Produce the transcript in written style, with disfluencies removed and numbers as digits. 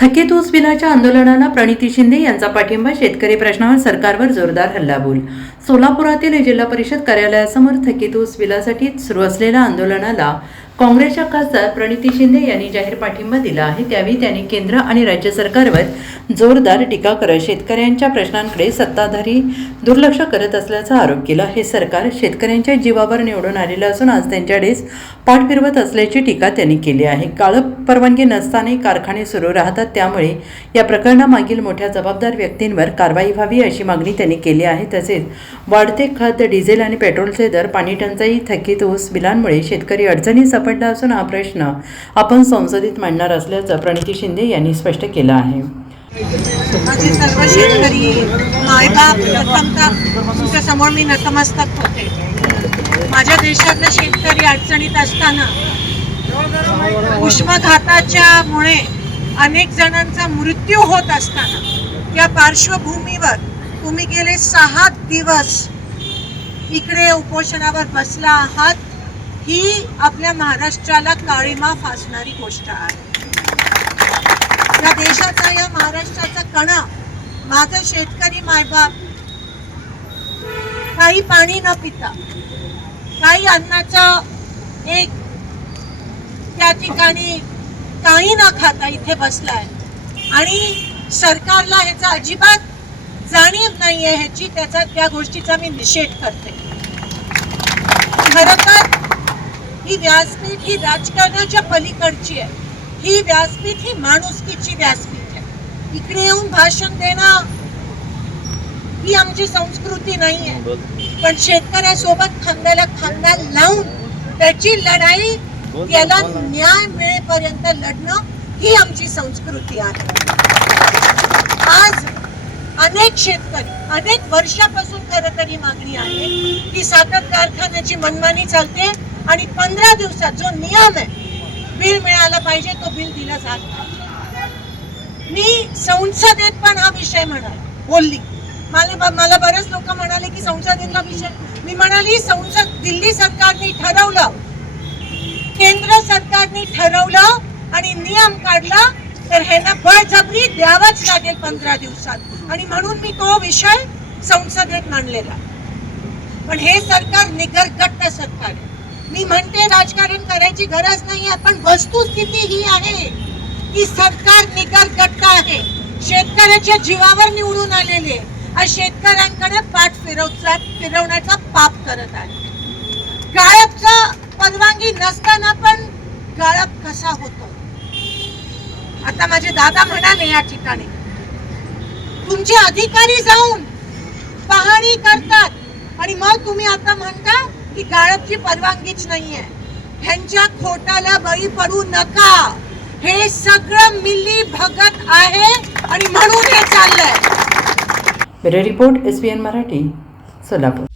थकीत ऊस बिलाच्या आंदोलनाला प्रणिती शिंदे यांचा पाठिंबा, शेतकरी प्रश्नावर सरकारवर जोरदार हल्लाबोल। सोलापुरातील जिल्हा परिषद कार्यालयासमोर थकीत ऊस बिलासाठी सुरू असलेल्या आंदोलनाला काँग्रेसच्या खासदार प्रणिती शिंदे यांनी जाहीर पाठिंबा दिला आहे। त्यावेळी त्यांनी केंद्र आणि राज्य सरकारवर जोरदार टीका करत शेतकऱ्यांच्या प्रश्नांकडे सत्ताधारी दुर्लक्ष करत असल्याचा आरोप केला। हे सरकार शेतकऱ्यांच्या जीवावर निवडून आलेलं असून आज त्यांच्याकडेच पाठ फिरवत असल्याची टीका त्यांनी केली आहे। गाळप परवानगी नसतानाही कारखाने सुरू राहतात, त्यामुळे या प्रकरणामागील मोठ्या जबाबदार व्यक्तींवर कारवाई व्हावी अशी मागणी त्यांनी केली आहे। तसेच वाढते खत, डिझेल आणि पेट्रोलचे दर, पाणी टंचाई, थकीत ऊस बिलांमुळे शेतकरी अडचणीत सापडला असून हा प्रश्न आपण संसदेत मांडणार असल्याचं प्रणिती शिंदे यांनी स्पष्ट केलं आहे। माझे सर्व शेतकरी मायबाप प्रथमतः तुमच्या समोर मी नतमस्तक होते। माझ्या देशातले शेतकरी अडचणीत असताना उष्माघाताच्या मुळे अनेक जणांचा मृत्यू होत असताना या पार्श्वभूमीवर तुम्ही गेले 6 दिवस इकडे उपोषणावर बसला आहात, ही आपल्या महाराष्ट्राला काळीमा फासणारी गोष्ट आहे। या देशाचा, या महाराष्ट्राचा कणा, माझा शेतकरी मायबाप काही पाणी न पिता, काही अन्नाचा एक त्या ठिकाणी काही न खाता इथे बसलाय आणि सरकारला ह्याचा अजिबात जाणीव नाहीये ह्याची, त्या गोष्टीचा मी निषेध करते। खरं तर ही व्यासपीठ ही राजकारणाच्या पलीकडची आहे, ही व्यासपीठ ही माणुसकीची व्यासपीठ आहे। इकडे येऊन भाषण देणं ही आमची संस्कृती नाही आहे, पण शेतकऱ्यासोबत खांद्याला खांदा लावून त्याची लढाई, त्याला न्याय मिळेपर्यंत लढणं ही आमची संस्कृती आहे। आज अनेक शेतकरी अनेक वर्षापासून खरं तरी मागणी आहे की साखर कारखान्याची मनमानी चालते आणि 15 दिवसात जो नियम आहे बिल मिळालं पाहिजे, तो बिल दिला जात नाही। मी संसदेत पण हा विषय बोलली, मला बरेच लोक म्हणाले की संसदेतला विषय, मी म्हणाली संसद, दिल्ली सरकारने ठरवलं, केंद्र सरकारने ठरवलं आणि नियम काढला तर ह्यांना बळजबरी द्यावंच लागेल 15 दिवसात, आणि म्हणून मी तो विषय संसदेत मांडलेला। पण हे सरकार निगरगट्ट सरकार आहे। मी म्हणते राजकारण करायची गरज नाही, पण वस्तुस्थिती ही आहे की सरकार निगरगट्ट आहे, शेतकऱ्याच्या जीवावर निवडून आलेले शेतकऱ्यांकडे पाठ फिरवण्याचा पाप करत आहे। गाळपचा परवानगी नसताना पण गाळप कसा होतो, आता माझे दादा म्हणाले या ठिकाणी तुमचे अधिकारी जाऊन पाहणी करतात आणि मग तुम्ही आता म्हणता की गाळपची परवानगीच नाहीये। ह्यांच्या खोटाला बळी पडू नका, हे सगळं मिली भगत आहे आणि म्हणून हे चाललंय। Bureau report, SBN Marathi, Solapur.